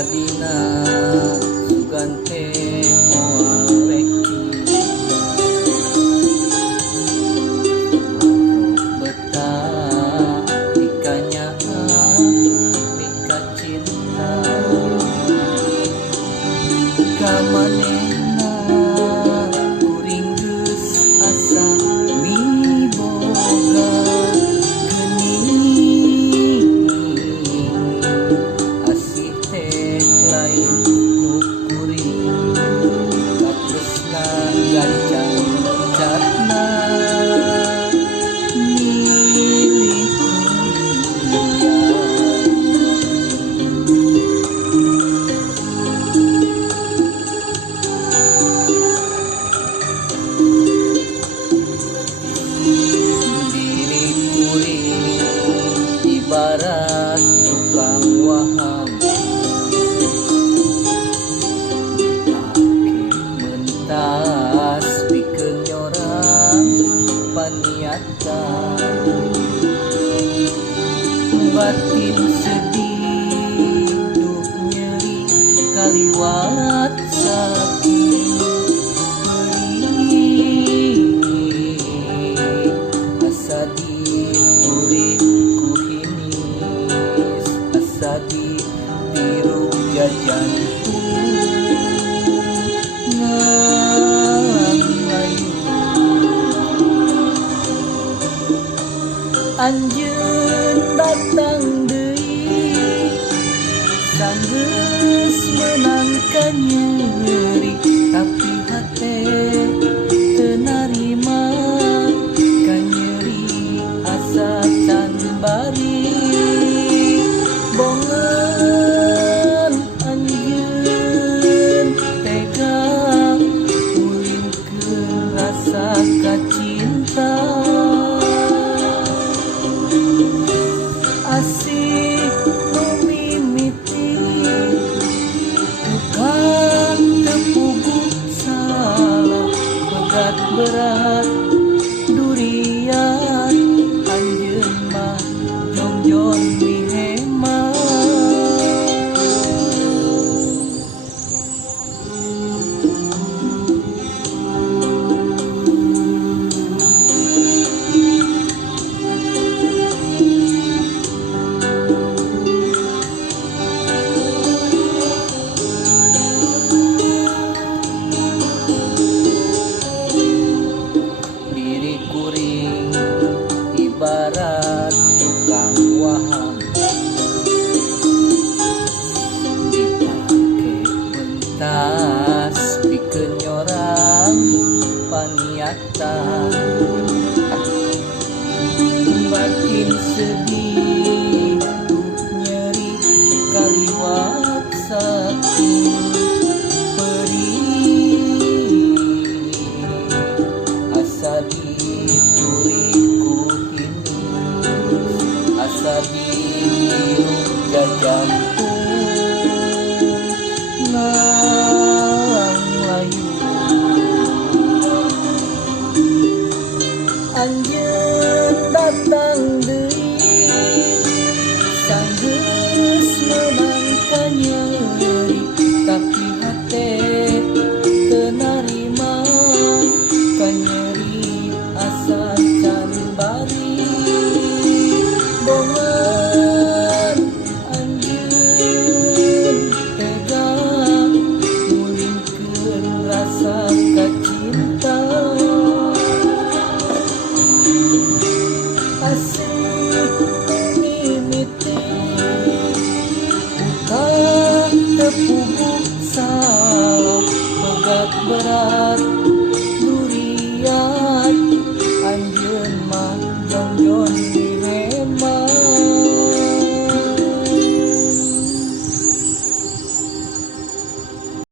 Sadina sugante moal reki betah dikanyaan mika cinta kamanehna kuring geus asa miboga geuning asih teh lain nu kuring katresna gancang catna milih dunia. Diri kuring ibarat tukang waham ake mentas pikeun nyorang paniatan batin sedih duh nyeri kaliwat sakit asa dituring ku hinis asa ditiru jajantung ngalang layu anjeun datang deui sanggeus meunang ka nyeri tapi hate teu narima ka nyeri asa can bari bongeun anjeun tega ulingkeun rasa kacinta asih nu mimiti bukan tepuguh salah berat berat durian anjeun mah jongjon mihema. Diri kuring ibarat tukang waham dipake pentas pikeun nyorang paniatan batin sedih duh nyeri kaliwat sakit perih asa dituring ku hinis asa ditiru jajantung ngalang layu anjeun datang deui sanggeus meunang ka nyeri tapi hate teu narima ka nyeri asa can bari bongeun anjeun tega mulingkeun rasa kacinta asih mimiti bukan tepuguh salah berat berat